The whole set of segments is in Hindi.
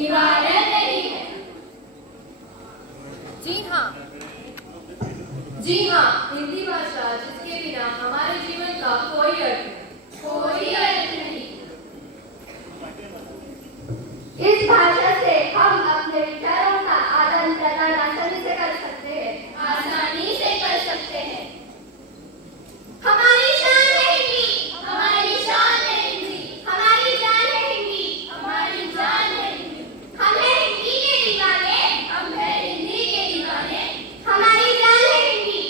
निवारण नहीं है। जी हाँ, हिंदी भाषा जिसके बिना हमारे जीवन का कोई अर्थ नहीं। इस भाषा से हम अपने विचारों का आदान प्रदान आसानी से कर सकते हैं। हमारी शान है हिंदी, हमारी जान है हिंदी। हम हैं हिंदी के दीवाने, हमारी जान है हिंदी।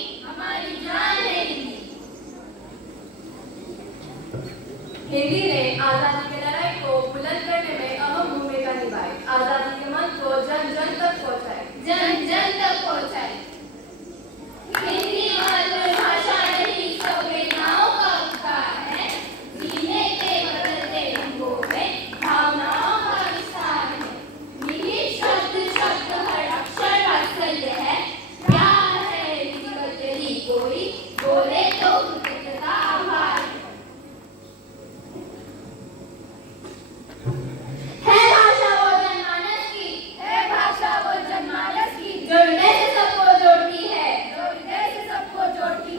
हिंदी ने आजादी की लड़ाई को बुलंद करने में अहम भूमिका निभाई। आजादी के मन को जन जन तक पहुंचाए। हिंदी मातृभाषा नहीं, संवेदनाओं का उद्गार है। जीने के बदलते रंगों में भावनाओं का विस्तार है। निहित शब्द हर अक्षर वात्सल्य है। प्यार है विधिवत यदि कोई बोले तो कृतज्ञता आभार है। जनमानस की जोड़ने से सबको जोड़ती है।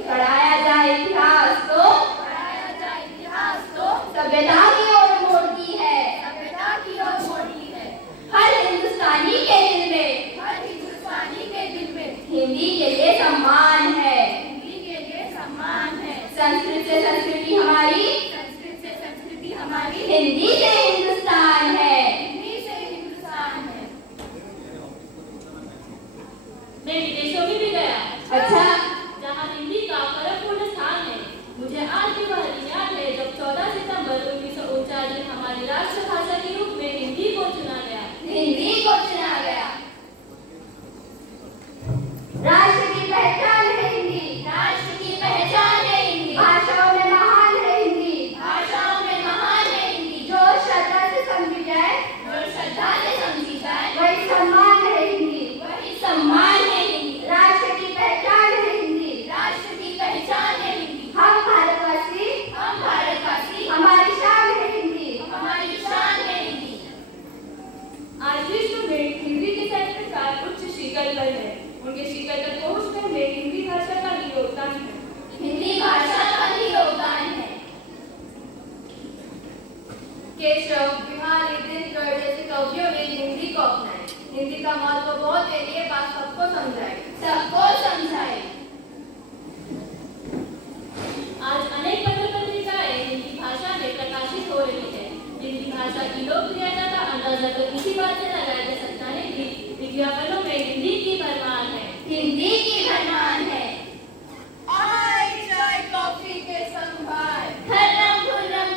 पढ़ाया जाए इतिहास तो सभ्यता की ओर मोड़ती है। हर हिंदुस्तानी के दिल में हिंदी के लिए सम्मान है। संस्कृत से संस्कृति हमारी, हिंदी से हिंदुस्तान है। मैं विदेशों में भी गया। अच्छा, जहाँ हिंदी का परमपूर्ण स्थान है। मुझे आज भी वह दिन याद है जब 14 सितंबर 1949 में हमारी राष्ट्रभाषा के रूप में हिंदी को चुना गया। राष्ट्र की पहचान है हिंदी। भाषाओं में महान है हिंदी। जो श्रद्धा से समझी जाए वही सम्मान है हिंदी। राष्ट्र की पहचान है हिंदी। हम भारतवासी, हमारी शान है हिंदी। आज विश्व में हिंदी के साहित्यकार उच्च शिखर पर है। उनके शिखर तक पहुंचने में हिंदी भाषा का ही योगदान है। केशव, बिहारी, दिनकर जैसे कवियों ने हिंदी को अपनाया। हिंदी का महत्व बहुत है, ये बात सबको समझाए। आज अनेक पत्र पत्रिकाएं हिंदी भाषा में प्रकाशित हो रही है। हिंदी भाषा की लोकप्रियता का अंदाजा तो इसी बात से लगाया जा सकता है कि विज्ञापनों में हिंदी की भरमार है। कॉफी के संग भाई, खुर्रम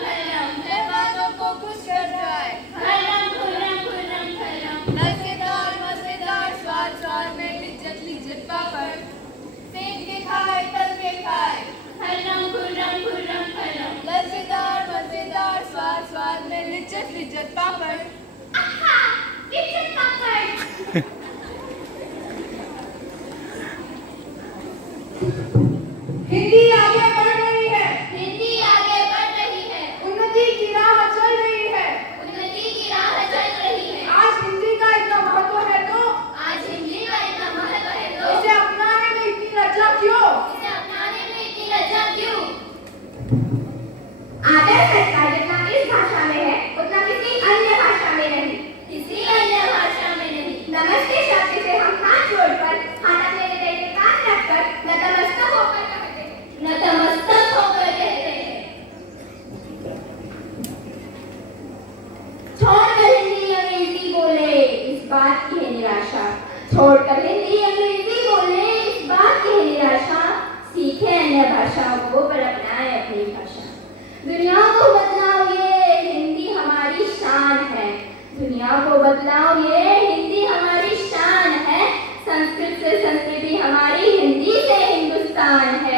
मेहमानों को खुश कर जाए। मजेदार स्वाद में लिज्जत पापड़। सेक के खाए, तल के खाए। मजेदार स्वाद में लिज्जत पापड़। हिंदी आगे बढ़ रही है। उन्नति की राह चल रही है। आज हिंदी का इतना महत्व है तो इसे अपनाने में इतनी लज्जा क्यों? आदर सत्कार जितना इस भाषा में है उतना किसी अन्य भाषा में नहीं। नमस्ते शब्द से हम हाथ जोड़कर, हाथ अपने हृदय के पास रखकर नतमस्तक होकर कहते हैं। छोड़कर हिंदी अंग्रेजी बोले इस बात की है निराशा। सीखे अन्य भाषाओं को पर अपनाए अपनी भाषा। दुनिया को बदलाओ, ये हिंदी हमारी शान है। संस्कृत से संस्कृति हमारी, हिंदी से हिंदुस्तान है।